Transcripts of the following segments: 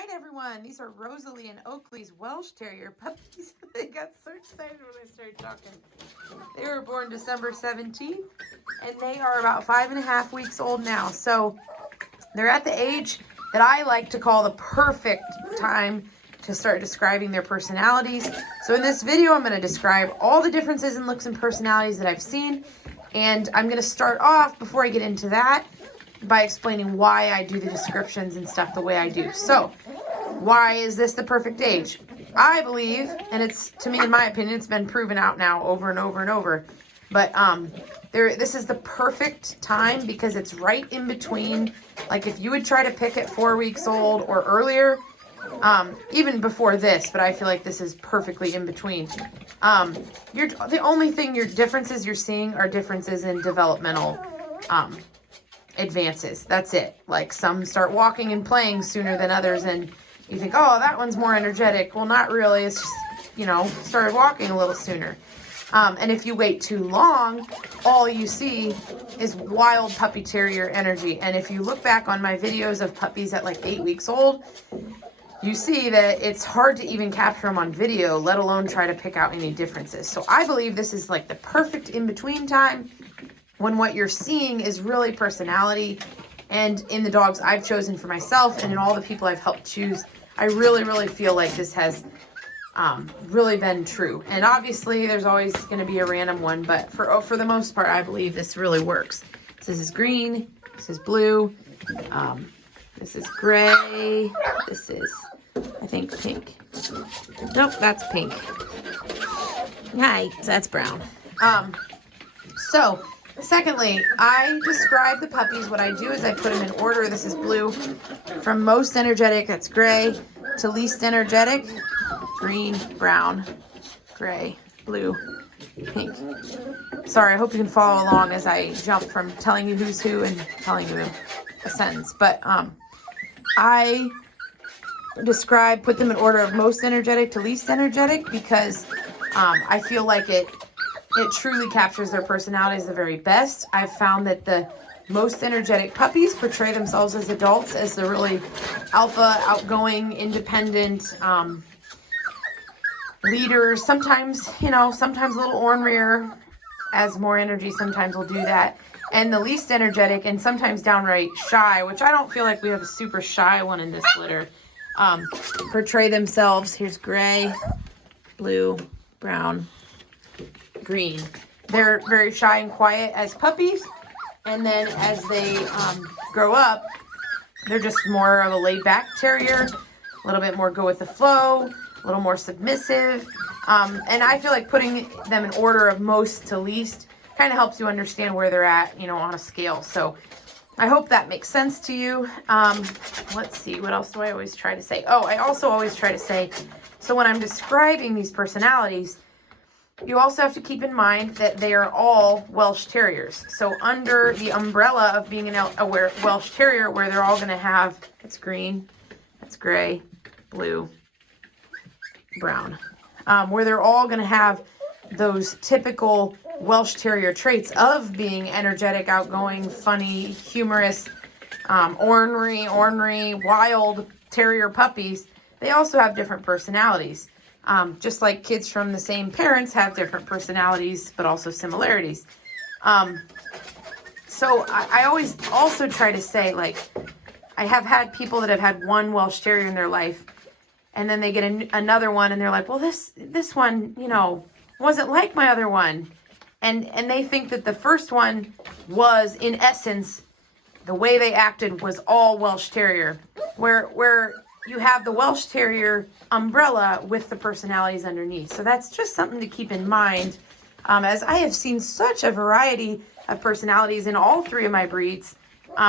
right, everyone. These are Rosalie and Oakley's Welsh Terrier puppies. They got so excited when I started talking. They were born December 17th, and they are about 5.5 weeks old now. So they're at the age that I like to call the perfect time to start describing their personalities. So in this video, I'm going to describe all the differences in looks and personalities that I've seen. And I'm going to start off, before I get into that, by explaining why I do the descriptions and stuff the way I do. So, why is this the perfect age? I believe, and it's, to me, in my opinion, it's been proven out now over and over and over, but this is the perfect time because it's right in between. Like, if you would try to pick at 4 weeks old or earlier, even before this, but I feel like this is perfectly in between. The only thing differences you're seeing are differences in developmental advances. That's it. Like, some start walking and playing sooner than others, and you think, oh, that one's more energetic. Well, not really. It's just, started walking a little sooner. And if you wait too long, all you see is wild puppy terrier energy. And if you look back on my videos of puppies at like 8 weeks old, you see that it's hard to even capture them on video, let alone try to pick out any differences. So I believe this is like the perfect in-between time when what you're seeing is really personality. And in the dogs I've chosen for myself and in all the people I've helped choose, I really, really feel like this has really been true. And obviously there's always going to be a random one, but for the most part, I believe this really works. This is green, this is blue, this is gray, this is, I think, pink. Nope, that's pink. Hi, that's brown. So, secondly, I describe the puppies. What I do is I put them in order. This is blue. From most energetic, that's gray, to least energetic, green, brown, gray, blue, pink. Sorry, I hope you can follow along as I jump from telling you who's who and telling you a sentence. But I put them in order of most energetic to least energetic because I feel like it truly captures their personalities the very best. I've found that the most energetic puppies portray themselves as adults as the really alpha, outgoing, independent leaders. Sometimes, sometimes a little ornery, as more energy sometimes will do that. And the least energetic and sometimes downright shy, which I don't feel like we have a super shy one in this litter, portray themselves. Here's gray, blue, brown, green. They're very shy and quiet as puppies, and then as they grow up, they're just more of a laid-back terrier, a little bit more go with the flow, a little more submissive, and I feel like putting them in order of most to least kind of helps you understand where they're at, on a scale. So I hope that makes sense to you. Let's see, what else do I always try to say? Oh, I also always try to say, so when I'm describing these personalities, you also have to keep in mind that they are all Welsh Terriers. So under the umbrella of being a Welsh Terrier, where they're all going to have, it's green, it's gray, blue, brown, where they're all going to have those typical Welsh Terrier traits of being energetic, outgoing, funny, humorous, ornery, wild Terrier puppies. They also have different personalities. Just like kids from the same parents have different personalities, but also similarities. So I always also try to say, like, I have had people that have had one Welsh Terrier in their life, and then they get another one, and they're like, well, this one, wasn't like my other one. And they think that the first one was, in essence, the way they acted was all Welsh Terrier, where you have the Welsh Terrier umbrella with the personalities underneath. So that's just something to keep in mind, as I have seen such a variety of personalities in all three of my breeds.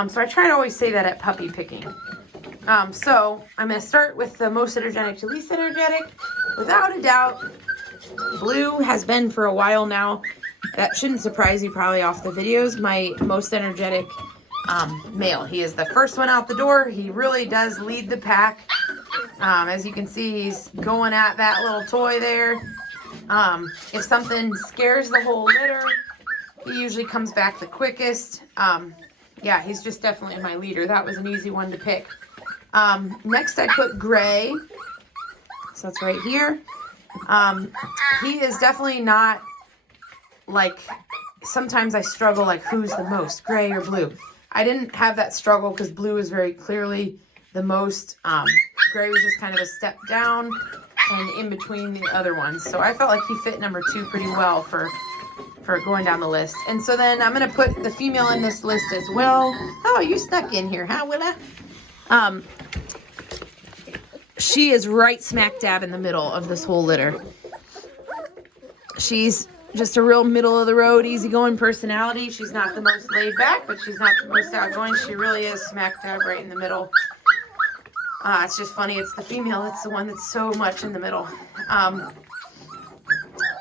So I try to always say that at puppy picking. So I'm going to start with the most energetic to least energetic. Without a doubt, blue has been for a while now. That shouldn't surprise you probably off the videos. My most energetic male. He is the first one out the door. He really does lead the pack. As you can see, he's going at that little toy there. If something scares the whole litter, he usually comes back the quickest. Yeah, he's just definitely my leader. That was an easy one to pick. Next I put gray. So it's right here. He is definitely not like, sometimes I struggle like who's the most, gray or blue. I didn't have that struggle because blue is very clearly the most. Gray was just kind of a step down and in between the other ones. So I felt like he fit number 2 pretty well for going down the list. And so then I'm going to put the female in this list as well. Oh, you snuck in here, huh, Willa? She is right smack dab in the middle of this whole litter. She's just a real middle of the road, easygoing personality. She's not the most laid back, but she's not the most outgoing. She really is smack dab right in the middle. It's just funny. It's the female. It's the one that's so much in the middle.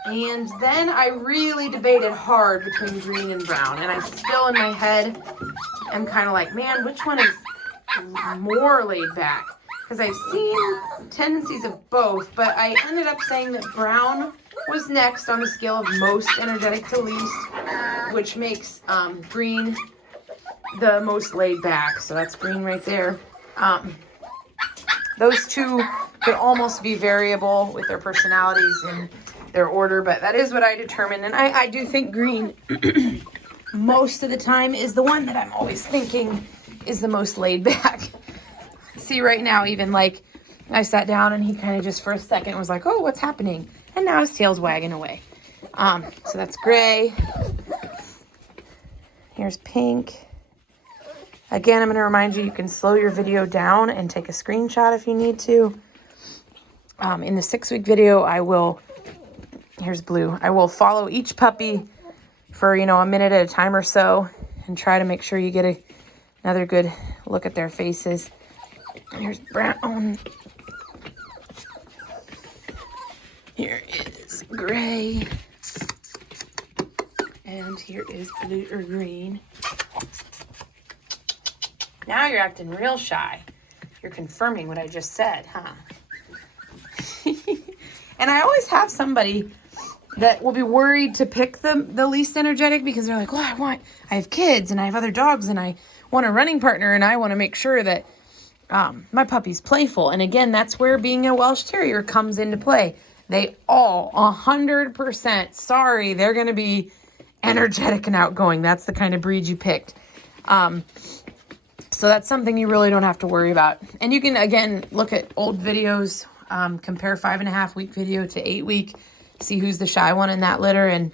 And then I really debated hard between green and brown. And I still in my head am kind of like, man, which one is more laid back? Because I've seen tendencies of both, but I ended up saying that brown was next on the scale of most energetic to least, which makes green the most laid back. So that's green right there. Those two could almost be variable with their personalities and their order, but that is what I determined. And I do think green most of the time is the one that I'm always thinking is the most laid back. See, right now, even like I sat down and he kind of just for a second was like, oh, what's happening? And now his tail's wagging away. So that's gray. Here's pink. Again, I'm going to remind you, you can slow your video down and take a screenshot if you need to. In the 6-week video, here's blue. I will follow each puppy for, a minute at a time or so and try to make sure you get another good look at their faces. Here's brown. Here is gray. And here is blue or green. Now you're acting real shy. You're confirming what I just said, huh? And I always have somebody that will be worried to pick the least energetic because they're like, well, I have kids and I have other dogs and I want a running partner and I want to make sure that my puppy's playful. And again, that's where being a Welsh Terrier comes into play. They all 100%, sorry, they're going to be energetic and outgoing. That's the kind of breed you picked. So that's something you really don't have to worry about. And you can, again, look at old videos, compare 5.5-week video to 8-week, see who's the shy one in that litter, and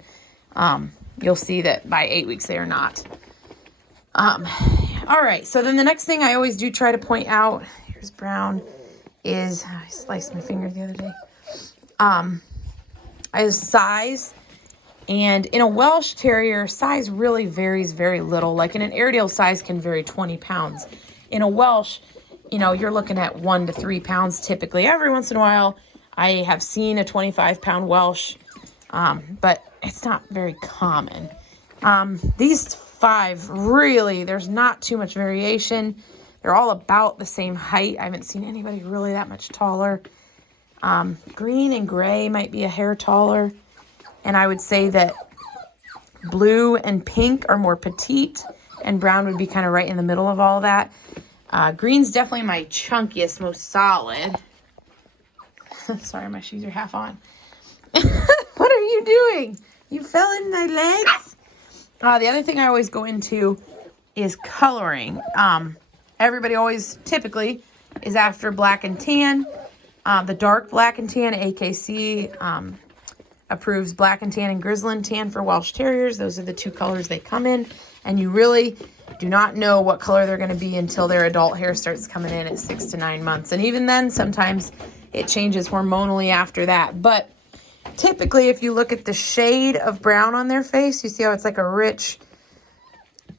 you'll see that by 8 weeks they are not. All right, so then the next thing I always do try to point out, here's brown, is, I sliced my finger the other day, is size. And in a Welsh Terrier, size really varies very little. Like in an Airedale, size can vary 20 pounds. In a Welsh, you're looking at 1 to 3 pounds typically. Every once in a while, I have seen a 25-pound Welsh, but it's not very common. These 5, really, there's not too much variation. They're all about the same height. I haven't seen anybody really that much taller. Green and gray might be a hair taller. And I would say that blue and pink are more petite, and brown would be kind of right in the middle of all that. Green's definitely my chunkiest, most solid. Sorry, my shoes are half on. What are you doing? You fell in my legs? The other thing I always go into is coloring. Everybody always typically is after black and tan. The dark black and tan, AKC, approves black and tan and grizzly tan for Welsh Terriers. Those are the 2 colors they come in. And you really do not know what color they're going to be until their adult hair starts coming in at 6 to 9 months. And even then, sometimes it changes hormonally after that. But typically, if you look at the shade of brown on their face, you see how it's like a rich,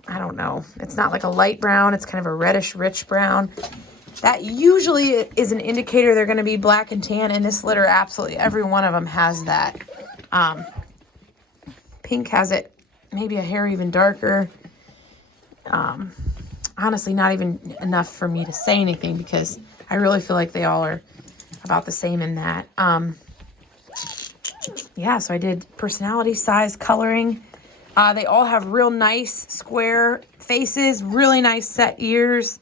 I don't know, it's not like a light brown. It's kind of a reddish, rich brown. That usually is an indicator they're going to be black and tan. And this litter, absolutely every one of them has that. Pink has it, maybe a hair even darker. Honestly, not even enough for me to say anything because I really feel like they all are about the same in that. Yeah, so I did personality, size, coloring. They all have real nice square faces, really nice set ears.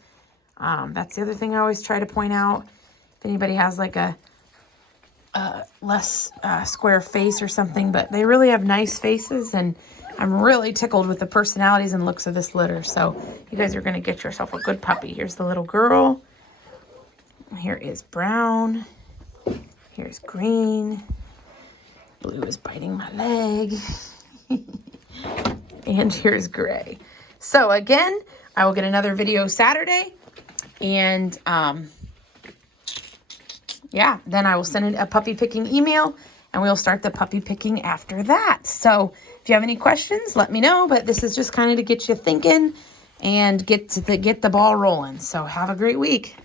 That's the other thing I always try to point out. If anybody has like a less square face or something, but they really have nice faces, and I'm really tickled with the personalities and looks of this litter. So you guys are going to get yourself a good puppy. Here's the little girl. Here is brown. Here's green. Blue is biting my leg. And here's gray. So again, I will get another video Saturday. And yeah, then I will send a puppy picking email, and we'll start the puppy picking after that. So if you have any questions, let me know. But this is just kind of to get you thinking and get the ball rolling. So have a great week.